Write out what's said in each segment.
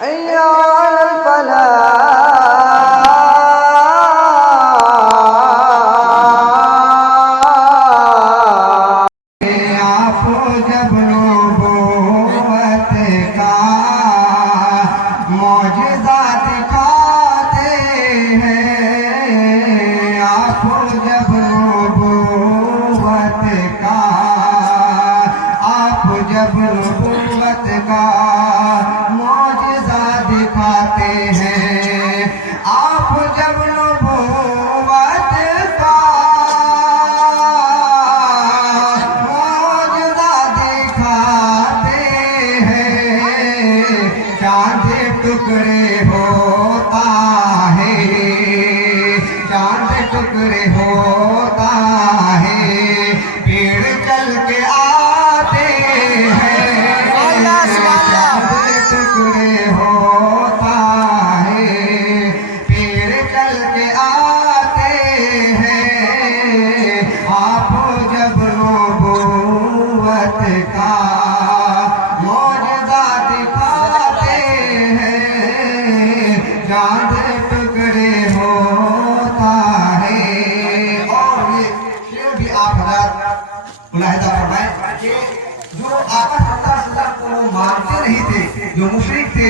حي على الفلاح. جب نبوت کا معجزہ دکھاتے ہیں، آپ جب نبوت کا معجزہ دکھاتے ہیں، چاند ٹکڑے ہوتا ہے، چاند ٹکڑے ہوتا ہے، پیڑ چل کے آتے ہیں، چاند ٹکڑے ہوتا ہے، پیڑ چل کے آتے ہیں، آپ جب نبوت کا معجزہ دکھاتے ہیں، چاند ٹکڑے ہوتا ہے۔ اور یہ شعر بھی آپ حضرات ملاحظہ فرمائیں کہ جو آقا صلی اللہ علیہ وسلم کو مانتے نہیں تھے، جو مشرک تھے،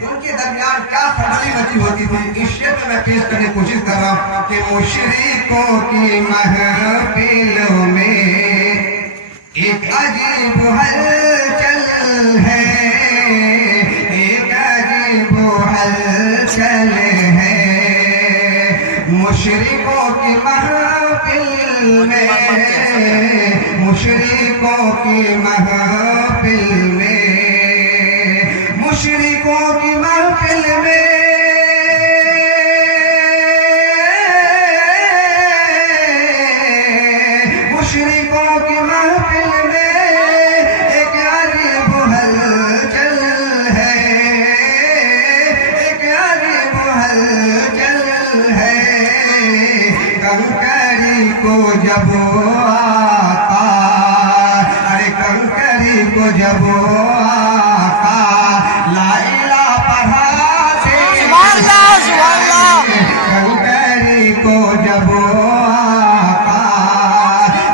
ان کے درمیان کیا خبری مچی ہوتی تھی، اس شعر میں پیش کرنے کی کوشش کر رہا ہوں کہ مشرکوں کی محفلوں میں ایک عجیب ہلچل ہے، ایک عجیب ہلچل ہے، مشرکوں کی محفل میں، مشرکوں کی محفل میں، مشرکوں کی محفل میں مشرکوں کی محفل میں ایک عجیب ہلچل ہے، ایک عجیب ہلچل ہے، کنکری کو جب آقا، ارے کنکری کو جب آقا لا الہ پڑھاتے، کنکری کو جب آقا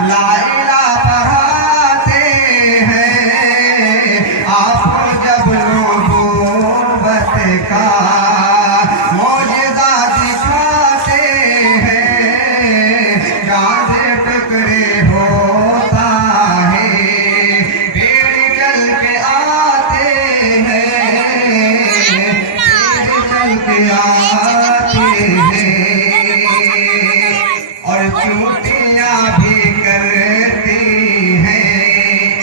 لا الہ پڑھاتے ہیں، آپ جب نبوت کا معجزہ دکھاتے ہیں، چاند ٹکڑے ہوتا ہے، پیڑ چل کے آتے ہیں، پیڑ چل کے آتے ہیں، اور چوٹیاں بھی کرتی ہیں،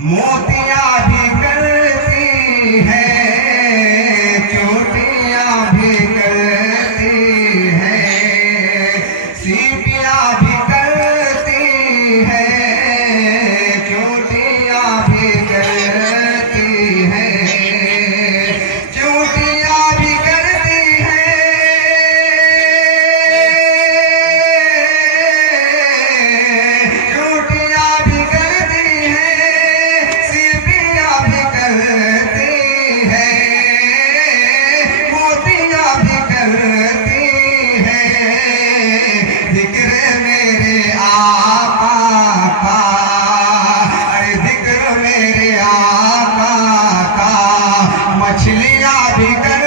موتیاں بھی کرتی ہیں، چوٹیاں بھی کرتی ہیں، سیٹیاں بھی کرتی ہیں، چوٹیاں بھی کرتی ہیں، چوٹیاں بھی کرتی ہیں، چوٹیاں بھی کرتی ہیں، سیٹیاں بھی کرتی ہیں، موتیاں بھی کرتی ہیں، ذکر میرے آقا کا، ارے ذکر میرے آقا کا، مچھلیاں بھی کرتی